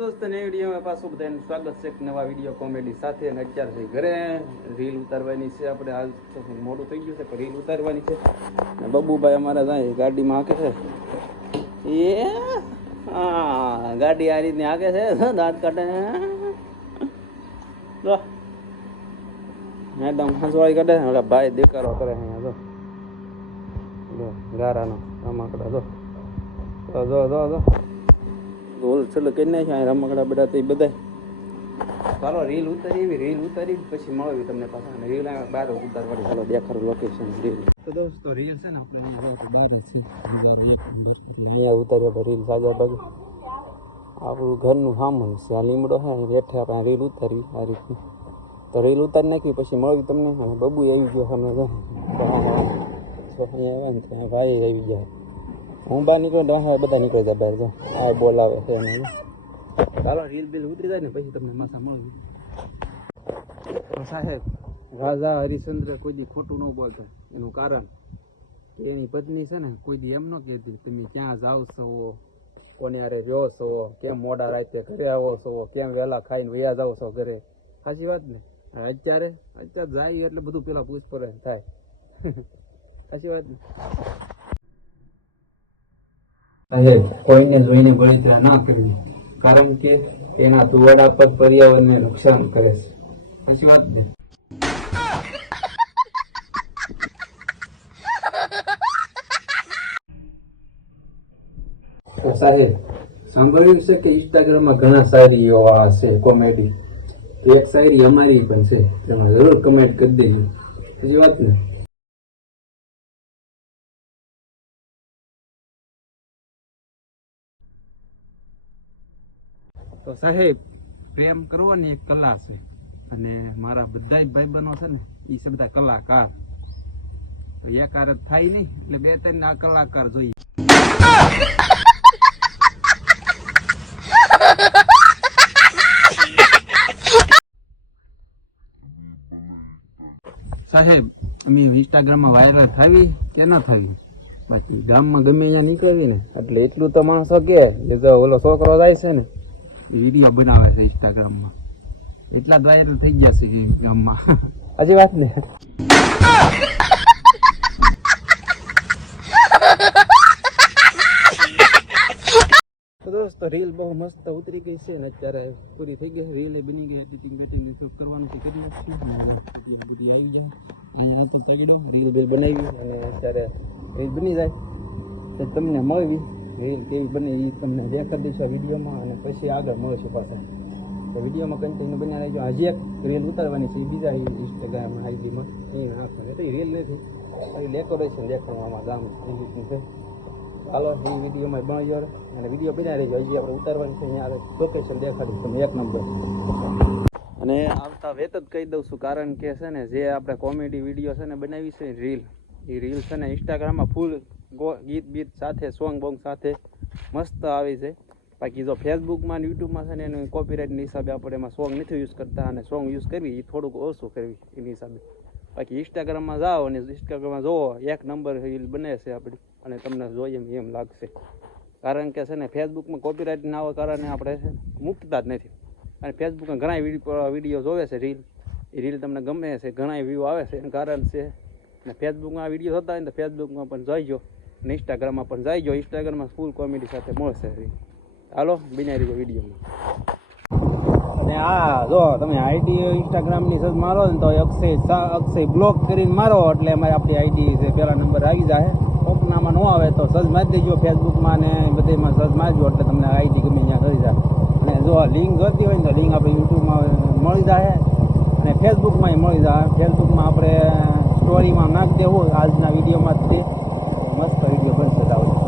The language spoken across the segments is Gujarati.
दोस्तों नई वीडियो में पाછું બધાનું સ્વાગત છે એક નવા વિડીયો કોમેડી સાથે અને અત્યારે છે ઘરે રીલ ઉતારવાની છે આપણે હાલ તો મોડું થઈ ગયું છે પણ રીલ ઉતારવાની છે અને બબુભાઈ અમારા જાય ગાડીમાં હાકે છે એ હા ગાડી આ રીતની હાકે છે દાંત કાઢે જો મેડમ હંસવાળી કાઢે ઓલા ભાઈ દેકારો કરે અહીંયા જો ગારાનો રમકડા જો જો જો જો ગોલ છેલ્લે કરી નાખ્યા રમકડા બધા તો એ બધા ચાલો રીલ ઉતારી પછી મળવી તમને પાછા રીલ બહાર ઉતારવાની ચાલો દેખાડું લોકેશન રીલ તો દોસ્તો રીલ છે ને આપણે બહાર છે અહીંયા ઉતાર્યો તો રીલ સાજા બાજુ આપણું ઘરનું સામાન છે આ લીમડો છે બેઠે આપણે રીલ ઉતારી આ રીતની તો રીલ ઉતારી નાખી પછી મળવી તમને બબુ આવી ગયો અમે અહીંયા આવે ને ત્યાં ભાઈ આવી ગયા હું બહાર નીકળ્યો હા બધા નીકળી જાય બહાર જો આ બોલાવે છે એને ચાલો રીલ બિલ ઉતરી જાય ને પછી તમને માથા મળવી તો સાહેબ રાજા હરિશ્ચંદ્ર કોઈ દી ખોટું ન બોલતા એનું કારણ કે એની પત્ની છે ને કોઈ દી એમ ન કહેતી તમે ક્યાં જાઓ છો કોને હારે રહ્યો છો કેમ મોડા રાતે ઘરે આવો છો કેમ વહેલા ખાઈને વયા જાઓ છો ઘરે સાચી વાત ને અત્યારે જાય એટલે બધું પેલા પૂછપરછ થાય સાચી વાત ને સાહેબ કોઈને જોઈને બળતરા ના કરવી કારણ કે તેના ધુવાડા પર પર્યાવરણને નુકસાન કરે છે સાચી વાત ને સાહેબ સાંભળ્યું છે કે ઇન્સ્ટાગ્રામમાં ઘણા શાયરીઓ છે કોમેડી એક શાયરી અમારી પણ છે તેમાં જરૂર કમેન્ટ કરી દેજો સાચી વાત ને તો સાહેબ પ્રેમ કરવાની એક કલા છે અને મારા બધા ભાઈબંધો છે ને એ છે બધા કલાકાર તો એકાર જ થાય નહીં એટલે બે ત્રણ આ કલાકાર જોઈએ સાહેબ અમે ઇન્સ્ટાગ્રામમાં વાયરલ થવી કે ના થવી બાકી ગામમાં ગમે અહીંયા નીકળવી ને એટલે એટલું તો માણસો કે જો ઓલો છોકરો જાય છે ને વિડીયો બનાવે છે ઇન્સ્ટાગ્રામમાં એટલા જ વાયરલ થઈ ગયા છે ગામમાં હજી વાત ને તો દોસ્તો રીલ બહુ મસ્ત ઉતરી ગઈ છે ને અત્યારે પૂરી થઈ ગઈ રીલ બની ગઈ એડિટિંગ શૂટ કરવાનું તો કરી નાખશું બધી આવી ગઈ અહીંયા તો તગડો રીલ બિલ બનાવી અને અત્યારે રીલ બની જાય તો તમને મળવી રીલ કેવી બને એ તમને દેખાડી દઈશું વિડીયોમાં અને પછી આગળ મળશું પાછા તો વિડીયોમાં કન્ટિન્યુ બન્યા રહેજો હજી એક રીલ ઉતારવાની છે એ બીજા ઇન્સ્ટાગ્રામ આઈડીમાં એ નાખવાની તો એ રીલ નથી ડેકોરેશન દેખાડવામાં ગામ એ રીતનું છે ચાલો એ વિડીયોમાં બનજો અને વિડીયો બન્યા રહેજો હજી આપણે ઉતારવાની છે અહીંયા લોકેશન દેખાડીશું તમને એક નંબર અને આવતા વેત જ કહી દઉં છું કારણ કે છે ને જે આપણે કોમેડી વિડીયો છે ને બનાવી છે રીલ એ રીલ છે ને ઇન્સ્ટાગ્રામમાં ફૂલ ગીત બીત સાથે સોંગ બોંગ સાથે મસ્ત આવી છે બાકી જો ફેસબુકમાં અને યુટ્યુબમાં છે ને એનું કોપીરાઇટની હિસાબે આપણે એમાં સોંગ નથી યુઝ કરતા અને સોંગ યુઝ કરવી એ થોડુંક ઓછું કરવી એની હિસાબે બાકી ઇન્સ્ટાગ્રામમાં જાઓ અને ઇન્સ્ટાગ્રામમાં જુઓ એક નંબર રીલ બને છે આપણી અને તમને જોઈએ એમ લાગશે કારણ કે છે ને ફેસબુકમાં કોપીરાઇટ ના હોવા કારણે આપણે મૂકતા જ નથી અને ફેસબુકમાં ઘણા વિડીયો જોવે છે રીલ એ રીલ તમને ગમે છે ઘણા વ્યૂ આવે છે એનું કારણ છે અને ફેસબુકમાં આ વિડીયો થતા હોય ને તો ફેસબુકમાં પણ જઈજો અને ઇન્સ્ટાગ્રામમાં પણ જઈજો ઇન્સ્ટાગ્રામમાં ફૂલ કોમેડી સાથે મળશે રીલ હાલો બિના રહીજો વિડીયોમાં અને હા જો તમે આઈડી ઇન્સ્ટાગ્રામની સર્ચ મારો ને તો અક્ષય બ્લોક કરીને મારો એટલે અમારી આપણી આઈડી છે પહેલા નંબર આવી જાય કોકનામાં ન આવે તો સર્ચ મારી દેજો ફેસબુકમાં ને બધેમાં સર્ચ મારજો એટલે તમને આઈડી ગમે ત્યાં કરી જાય અને જો લિંક જોતી હોય ને તો લિંક આપણે યુટ્યુબમાં મળી જાય અને ફેસબુકમાં મળી જાય ફેસબુકમાં આપણે સ્ટોરીમાં નાખી દેવું આજના વિડીયોમાં જ તે મસ્ત વિડીયો બનશે આવડે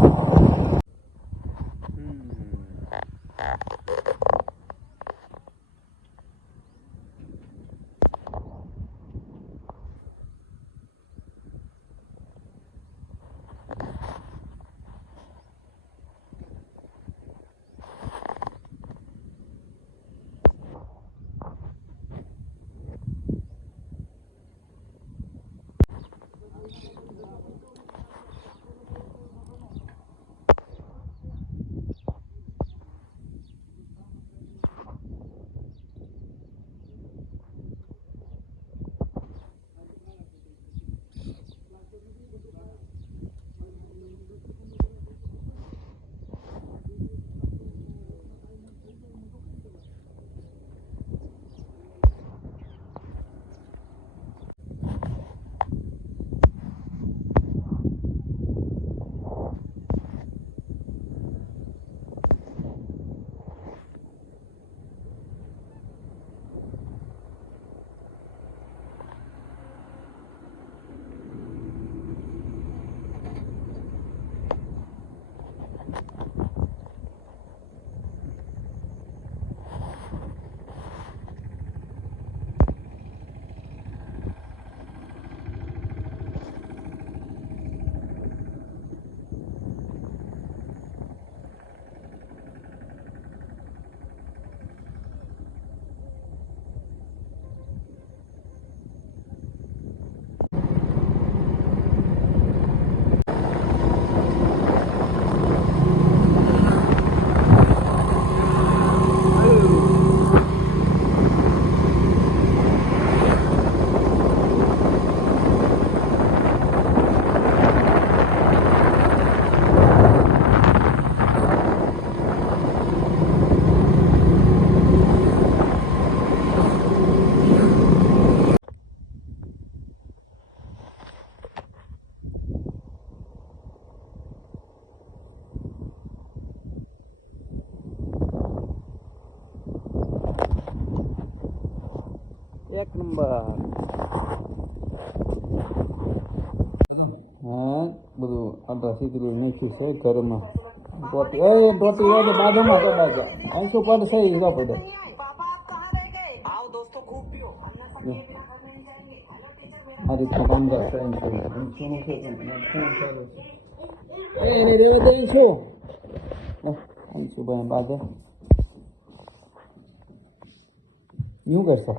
એક નંબર. હા બધું આટલા સીતરી નાખ્યું છે ઘરમાં. ટોટી ટોટી બાજુમાં તો બાજુ આંસુ પડશે એ ન પડે. આ રીતનું કામકાજ છે. એને રેવા દઈ છું આંસુભાઈ બાજુ શું કરશો?